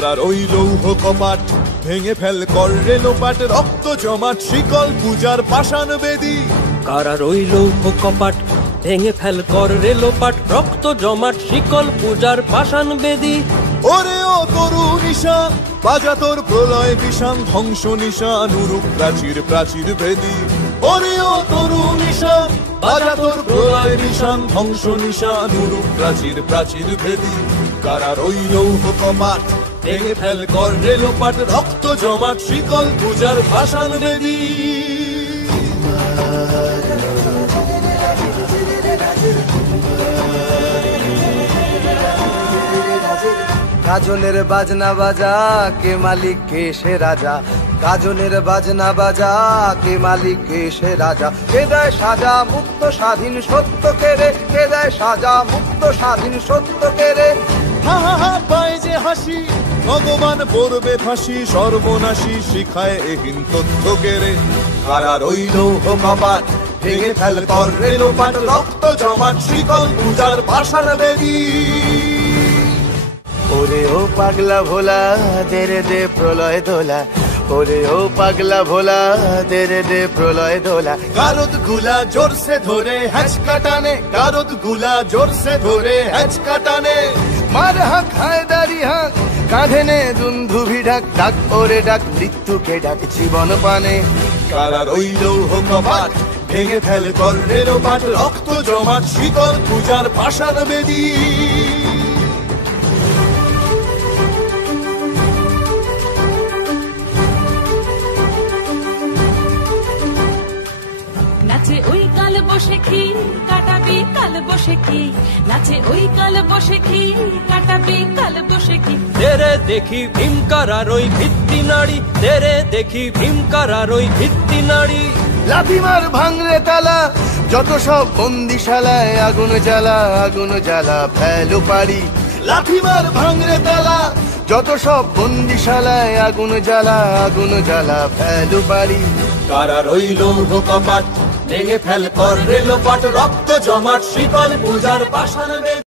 কারার ওই লৌহ কপাট ভেঙে ফেল কর রে লোপাট, রক্ত জমাট শিকল পূজার পাষাণ বেদী। কারার ওই লৌহ কপাট ভেঙে ফেল কর রে লোপাট, রক্ত জমাট শিকল পূজার পাষাণ বেদী। ওরে ও তরু নিশান বাজা তোর প্রলয় বিষান, ধ্বংস নিশান উরুক প্রাচীর প্রাচীর ভেদী। ওরে ও তরু নিশান বাজা তোর প্রলয় বিষান, ধ্বংস নিশান উরুক প্রাচীর প্রাচীর ভেদী। কারার ওই লৌহ কপাট ভেঙে ফেল কর রে লোপাট, রক্ত জমাট শিকল পূজার পাষাণ বেদী। গাজনের বাজনা বাজা কে মালিক কে সে রাজা, গাজনের বাজনা বাজা কে মালিক কে সে রাজা। কে দেয় সাজা মুক্ত স্বাধীন সত্য কেড়ে, কে দেয় সাজা মুক্ত স্বাধীন সত্য কেড়ে। হা হা হা পায় যে হাসি ভগবান পড়বে ফাঁসি, সর্বনাশী শিখায় এহীন তথ্য কেড়ে। কারার ওই লৌহ কপাট ভেঙে ফেল কর রে লোপাট, রক্ত জমাট শিকল পূজার পাষাণ বেদী। ওরে ও পাগলা ভোলা দে রে দে প্রলয় দোলা, ওরে ও পাগলা ভোলা দে রে দে প্রলয় দোলা। গারদ গুলা জোর সে ধরে হ্যাচ কাটানে, গারদ গুলা জোর সে ধরে হ্যাচ কাটানে। মার হাক হায়দারি হাক কাঁধে নে দুন্ধুভি ডাক, ডাক ওরে ডাক মৃত্যুকে ডাক জীবন পানে। কারার ওই লৌহ কপাট ভেঙে ফেল কর রে লোপাট, রক্ত জমাট শিকল পূজার পাষাণ বেদী। নাচে ওই কাল বসে কি কাটাবি কাল বসে কি, নাচে ওই কাল বসে কি কাটাবি কাল বসে কি। তেরে দেখি ভীমকারার ওই ভিত্তি নাড়ি, তেরে দেখি ভীমকারার ওই ভিত্তি নাড়ি। লাথি মার ভাঙরে তালা যত সব বন্দিশালায়, আগুন জ্বালা আগুন জ্বালা ফেলো পারি। লাথি মার ভাঙরে তালা যত সব বন্দিশালায়, আগুন জ্বালা আগুন জ্বালা ফেলো পারি। কারার ওই লৌহ কপাট ভেঙে ফেল কর রে লোপাট, রক্ত জমাট শিকল পূজার পাষাণ বেদী।